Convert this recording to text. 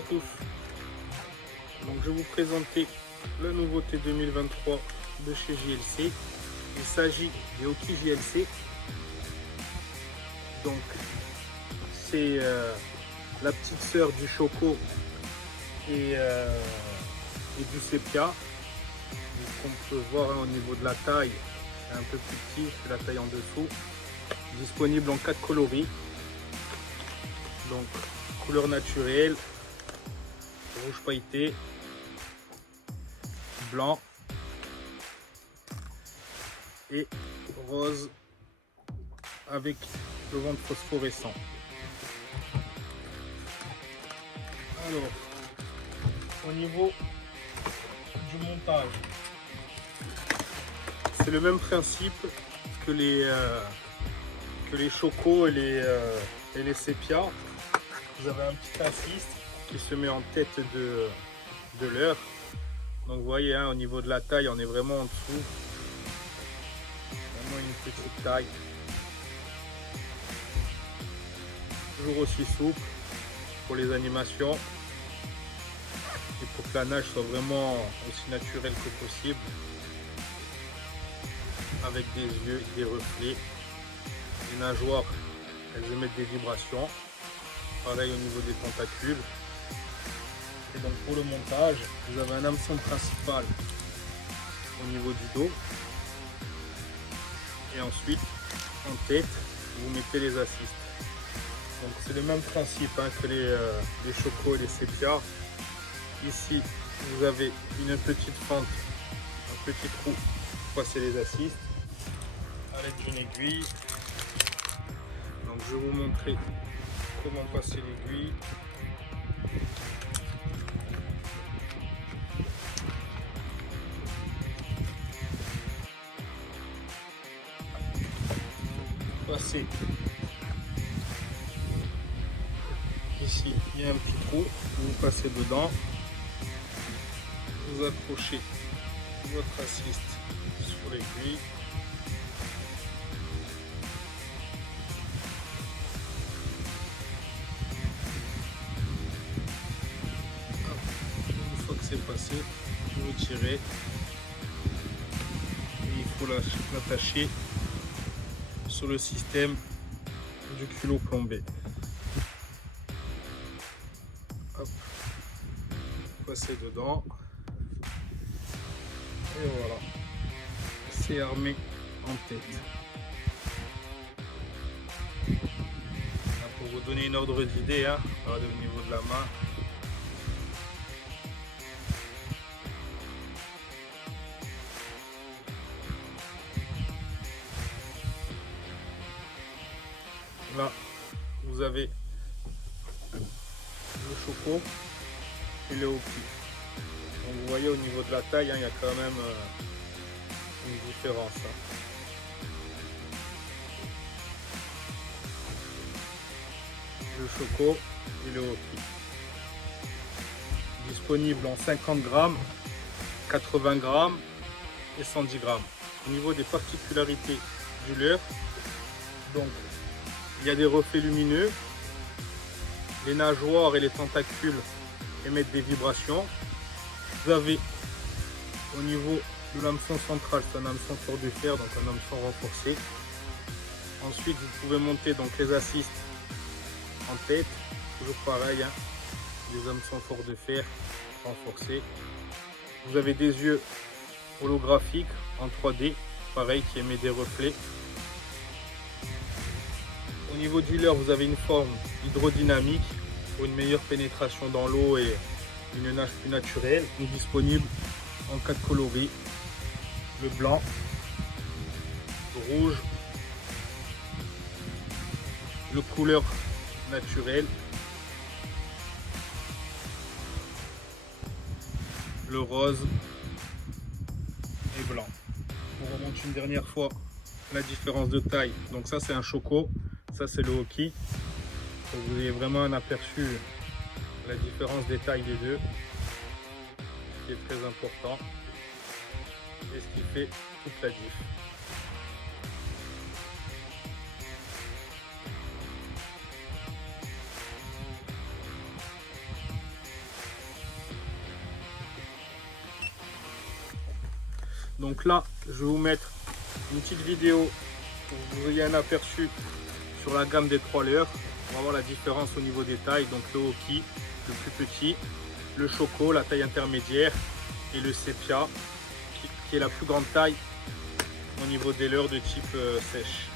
à tous, donc je vais vous présenter la nouveauté 2023 de chez JLC. Il s'agit des hockey JLC. Donc c'est la petite sœur du Choco et du Sépia. Comme on peut voir au niveau de la taille, c'est un peu plus petit, c'est la taille en dessous. Disponible en 4 coloris. Donc couleur naturelle, rouge pailleté, blanc et rose avec le ventre phosphorescent. Alors, au niveau du montage, c'est le même principe que les chocos et les sépias. Vous avez un petit assist qui se met en tête de l'heure. Donc vous voyez, hein, au niveau de la taille, on est vraiment en dessous. Vraiment une petite taille. Toujours aussi souple pour les animations. Et pour que la nage soit vraiment aussi naturelle que possible. Avec des yeux, des reflets. Les nageoires, elles émettent des vibrations. Pareil au niveau des tentacules. Et donc pour le montage, vous avez un hameçon principal au niveau du dos. Et ensuite, en tête, vous mettez les assists. Donc c'est le même principe hein, que les chocos et les sépias. Ici, vous avez une petite fente, un petit trou pour passer les assists à l'aide d'une aiguille. Donc je vais vous montrer comment passer l'aiguille. Passez. Ici, il y a un petit trou, vous passez dedans, vous accrochez votre assist sur l'aiguille. Une fois que c'est passé, vous tirez et il faut l'attacher sur le système du culot plombé. Hop. Passez dedans et voilà, c'est armé en tête. Là, pour vous donner une ordre d'idée, hein, regardez au niveau de la main. Là, vous avez le choco et le hockey. Donc vous voyez au niveau de la taille, hein, il y a quand même une différence. Hein. Le choco et le hockey. Disponible en 50 grammes, 80 grammes et 110 grammes. Au niveau des particularités du leurre, donc il y a des reflets lumineux, les nageoires et les tentacules émettent des vibrations. Vous avez au niveau de l'hameçon central, c'est un hameçon fort du fer, donc un hameçon renforcé. Ensuite, vous pouvez monter donc les assists en tête, toujours pareil, hein, des hameçons forts de fer renforcés. Vous avez des yeux holographiques en 3D, pareil, qui émet des reflets. Au niveau du leurre, vous avez une forme hydrodynamique pour une meilleure pénétration dans l'eau et une nage plus naturelle. Disponible en 4 coloris, le blanc, le rouge, le couleur naturelle, le rose et blanc. On remonte une dernière fois la différence de taille. Donc ça c'est un choco, ça c'est le hockey. Donc vous avez vraiment un aperçu la différence des tailles des deux, ce qui est très important et ce qui fait toute la diff. Donc là, je vais vous mettre une petite vidéo pour que vous ayez un aperçu sur la gamme des 3 leurres. On va voir la différence au niveau des tailles. Donc le Hoki, le plus petit, le Choco, la taille intermédiaire, et le Sepia, qui est la plus grande taille au niveau des leurres de type sèche.